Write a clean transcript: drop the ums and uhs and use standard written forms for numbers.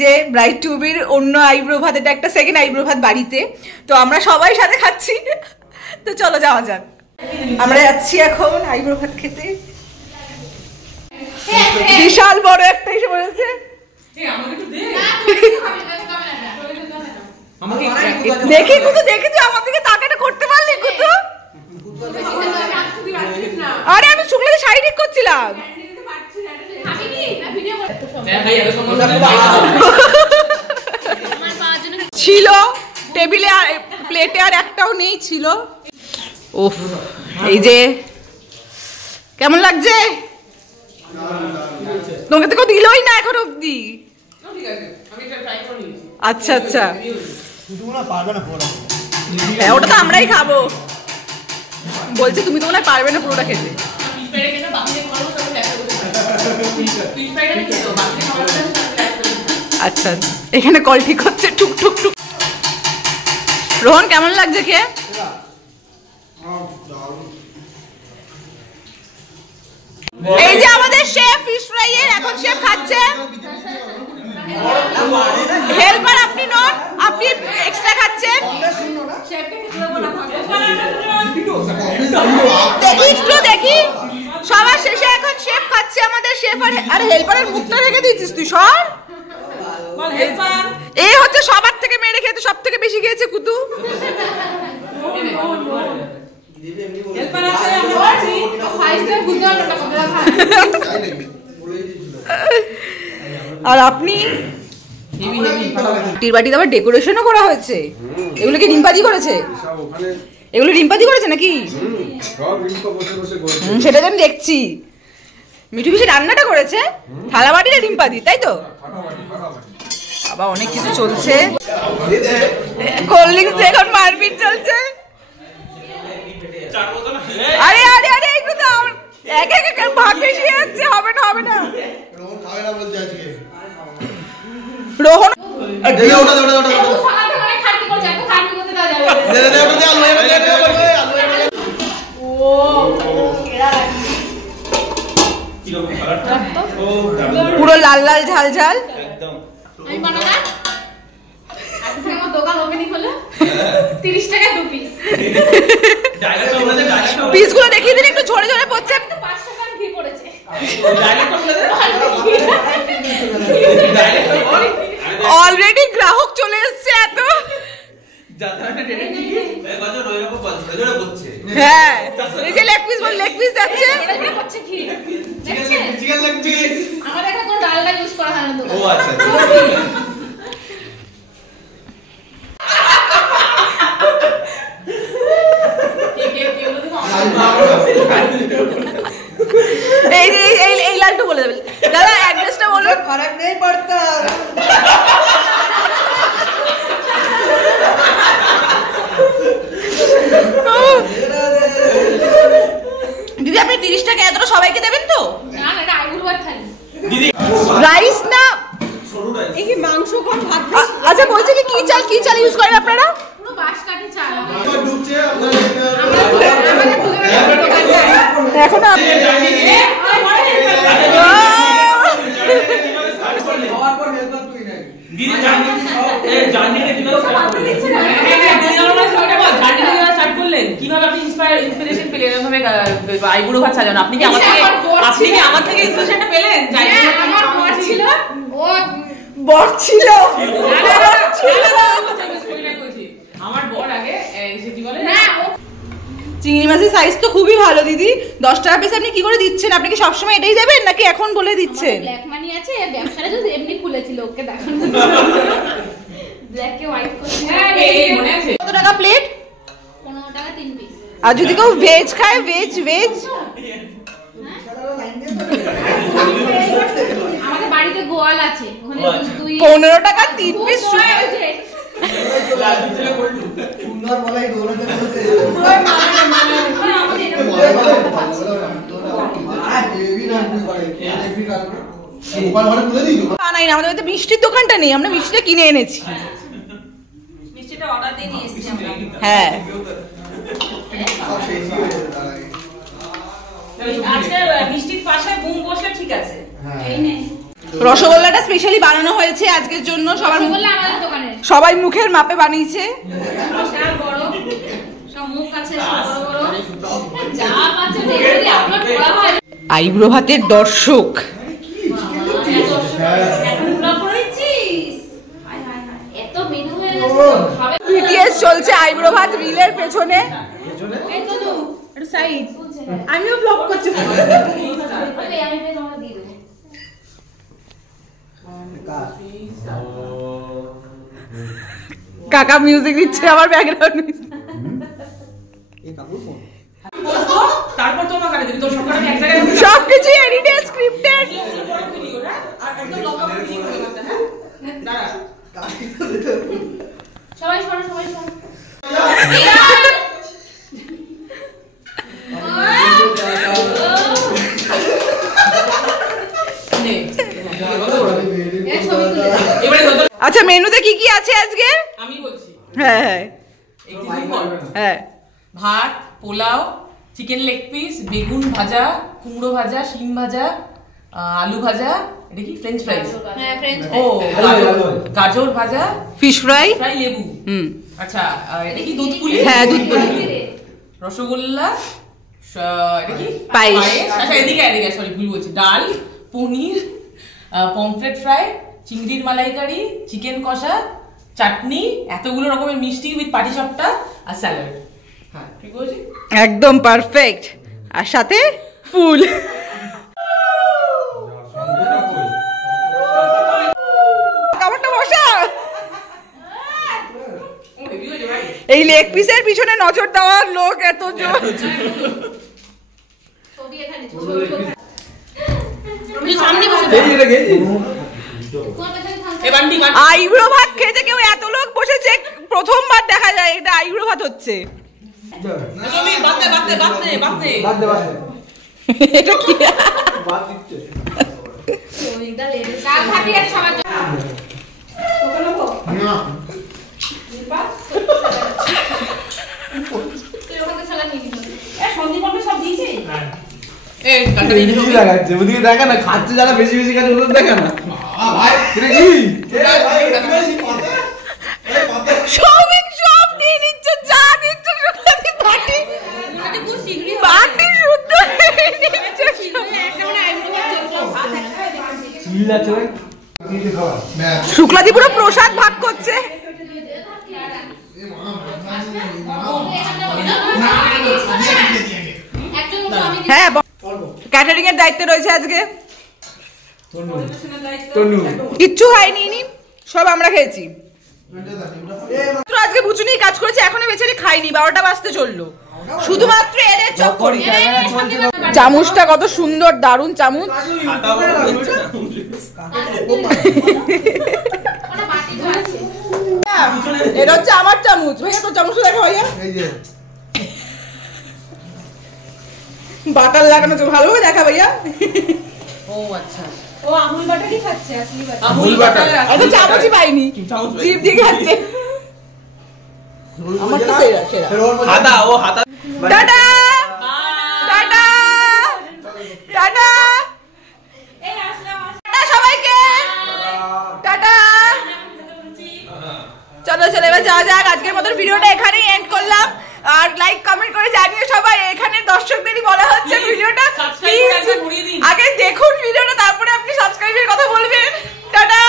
যে bride two বির অন্য আইব্রো ভাত, এটা একটা সেকেন্ড আইব্রো ভাত বাড়িতে, তো আমরা সবাই সাথে খাচ্ছি। তো চলো যাওয়া যাক, আমরা যাচ্ছি এখন আইব্রো ভাত খেতে। বিশাল বড় একটা এসে বলেছে, দেখি কুতু, দেখি তুই আমার দিকে তাকাটা করতে পারলি কুতু? আরে আমি শুক্লাকে শাড়ি ঠিক করছিলাম। ছিল টেবিলে, প্লেটে আর একটাও নেই ছিল। উফ, এই যে কেমন লাগছে? তোমাকে তো কেউ দিলই না এখন অব্দি। আচ্ছা আচ্ছা, হ্যাঁ ওটা তো আমরাই খাবো। বলছি তুমি তো মনে হয় পারবে না পুরোটা খেতে। আচ্ছা, এখানে কল ঠিক হচ্ছে, টুক টুক টুক। রোহন কেমন লাগছে খেয়ে? এই যে আমাদের শেফ ফিশ ফ্রাই এর, এখন শেফ খাচ্ছে। হেল্পার আপনি নন, আপনি এক্সট্রা খাচ্ছেন। দেখি একটু দেখি, সবার শেষে এখন শেফ খাচ্ছে। আমাদের শেফ আর হেল্পারের মুখটা রেখে দিয়েছিস তুই, সর। এই হচ্ছে সবার থেকে মেরে খেতে সব থেকে বেশি খেয়েছে কুতু। আর আপনি বাড়িতে আবার ডেকোরেশনও করা হয়েছে। এগুলো কি রিম্পাদি করেছে? এগুলো রিম্পাদি করেছে নাকি? সেটা আমি দেখছি। মিঠু পিসি রান্নাটা করেছে, থালা বাটিটা রিম্পাদি, তাই তো? আবার অনেক কিছু চলছে, কোল্ড ড্রিঙ্কস এখন মারপিট চলছে। আরে আরে আরে একটু দাও, এক এক ভাগ বেশি যাচ্ছে, হবে না হবে না। রোহন খাবে না বলছে আজকে। রোহন দে ওটা দে ওটা ওটা সারাতে মানে খাটি করছে, এত খাটি করতে দাও যাবে। দে দে ওটা দে, আলু এটা দে আলু। ও এরা কি রকম কালারটা? পুরো লাল লাল ঝাল ঝাল একদম। আমি বানালা আজকে আমার দোকান ওপেনিং হলো, 30 টাকা 2 পিস। ডায়লগটা বলে দে, ডায়লগটা পিসগুলো দেখিয়ে দিন একটু, ঝরে ঝরে পড়ছে। 500 গ্রাম ঘি পড়েছে। ডায়লগটা বলে দে, ডায়লগটা বল। অলরেডি গ্রাহক চলে এসেছে এত যাতায়াতে টেনে দিয়ে এই গজর ওই রকম গজরে পড়ছে। হ্যাঁ এই যে লেগ পিস বল, লেগ পিস যাচ্ছে, এটা পড়ছে ঘি। চিকেন লেগ পিস আমাদের এখানে কোনো ডালডা ইউজ করা হয় না তো। ও আচ্ছা এই লালটু বলে দেবেন দাদা, অ্যাড্রেসটা বলুন। फर्क नहीं पड़ता। দিদি আপনি 30 টাকা এতটা সবাইকে দেবেন তো? না না, এটা আইবুড়ো ভাত থালি দিদি। রাইস না সরু রাইস, এই কি মাংস কম ভাত। আচ্ছা বলছে কি কি চাল ইউজ করেন আপনারা? পুরো বাঁশকাঠি চাল। আমরা ঢুকছে আমাদের দোকানে এখন আপনি দিদি জানি এই জার্নিটা কিভাবে স্টার্ট করলেন? দিদি আমরা জার্নিটা স্টার্ট করলেন কিভাবে? আপনি ইন্সপিরেশন পেলেন এভাবে আইবুড়ো ভাত সাজানো? আপনি কি আমার থেকে ইন্সপিরেশনটা পেলেন? আমার বর ছিল, ও বর ছিল, আমার বর আগে এসে কি বলে না। চিংড়ি মাছের সাইজ তো খুবই ভালো দিদি, 10 টাকা পিস আপনি কি করে দিচ্ছেন? আপনি কি সবসময় এটাই দেবেন নাকি এখন বলে দিচ্ছেন? ব্ল্যাক মানি আছে, ব্যবসাটা যদি এমনি খুলেছিল ওকে দেখানো, ব্ল্যাক কে হোয়াইট করতে। হ্যাঁ এই মনে আছে। কত টাকা প্লেট? 15 টাকা 3 পিস। আর যদি কেউ ভেজ খায়, ভেজ আমাদের বাড়িতে গোয়াল আছে, ওখানে 15 টাকা 3 পিস। সুন্দর বলাই দৌলতে বলতে আমাদের বাড়িতে মিষ্টির দোকানটা নেই, আমরা মিষ্টিটা কিনে এনেছি। মিষ্টিটা অর্ডার দিয়ে নিয়ে এসেছি আমরা। হ্যাঁ আজকে মিষ্টির পাশে বুম বসলে ঠিক আছে। এই নে রসগোল্লাটা স্পেশালি বানানো হয়েছে আজকের জন্য, সবাই মুখের মাপে বানিয়েছে। আইব্রো ভাতের দর্শক বিটিএস চলছে আইব্রো ভাত রিলের পেছনে। আমিও ব্লগ করছি। কাকা মিউজিক দিচ্ছে আমার ব্যাকগ্রাউন্ড মিউজিক। তারপর তো আমাকে দিবি, তোর সবকটা এক জায়গায় সবকিছু এডিটেড স্ক্রিপ্টেড। সবাই শোনো, সবাই শোনো। আচ্ছা মেনুতে কি কি আছে আজকে আমি বলছি। হ্যাঁ হ্যাঁ হ্যাঁ, ভাত, পোলাও, চিকেন লেগ পিস, বেগুন ভাজা, কুমড়ো ভাজা, শিম ভাজা, আলু ভাজা, এটা কি ফ্রেঞ্চ ফ্রাইজ, হ্যাঁ ফ্রেঞ্চ ফ্রাইজ, ও গাজর ভাজা, ফিশ ফ্রাই, লেবু, আচ্ছা এটা কি দুধ পুলি, হ্যাঁ দুধ পুলি, রসগোল্লা, এটা কি পায়েস, আচ্ছা এদিকে এদিকে সরি ভুল বলছি, ডাল, পনির, পমফ্রেট ফ্রাই, চিংড়ির মালাইকারি, চিকেন কষা, চাটনি, এতগুলো রকমের মিষ্টি উইথ পাটিসাপটা আর স্যালাড। হ্যাঁ ঠিক বলছি, একদম পারফেক্ট। আর সাথে ফুল। খাবারটা বসা। এই লেগ পিসের পিছনে নজর দেওয়ার লোক এত জোর। আইব্রো ভাত খেতে কেউ এত লোক বসেছে প্রথমবার দেখা যায়, এটা আইব্রো ভাত হচ্ছে। এটা কি দেখা না খাচ্ছে, যারা বেশি বেশি খাচ্ছে ওদের দেখা না। সব নিয়ে নিচ্ছে, যা দিচ্ছে শুক্লাদি পুরো প্রসাদ ভাগ করছে। হ্যাঁ ক্যাটারিং এর দায়িত্বে রয়েছে আজকে। কিচ্ছু হয়নি, সব আমরা খেয়েছি। আজকে বুচুনি কাজ করেছে, এখনো বেচারি খাইনি, 12টা বাজতে চললো, শুধুমাত্র এদের চক্করে। চামচটা কত সুন্দর, দারুণ চামচ। এটা হচ্ছে আমার চামচ। ভাইয়া তোর চামচটা দেখা ভাইয়া, বাটার লাগানো, ভালোভাবে দেখা ভাইয়া। ও আচ্ছা, ও আমুল বাটারই খাচ্ছে, আসলে আমুল বাটার। এত চামচই পাইনি, জিভ দিয়ে খাচ্ছে। আমারটা সেরা সেরা। হাতা ও হাতা। টাটা টাটা টাটা টাটা সবাইকে, টাটা। চলো চলো এবার যাওয়া যাক। আজকের মতো ভিডিওটা এখানেই এন্ড করলাম। আর লাইক কমেন্ট করে জানিও সবাই। এখানে দর্শকদেরই বলা হচ্ছে ভিডিওটা প্লিজ আগে দেখুন ভিডিওটা, তারপরে আপনি সাবস্ক্রাইবের কথা বলবেন। টাটা।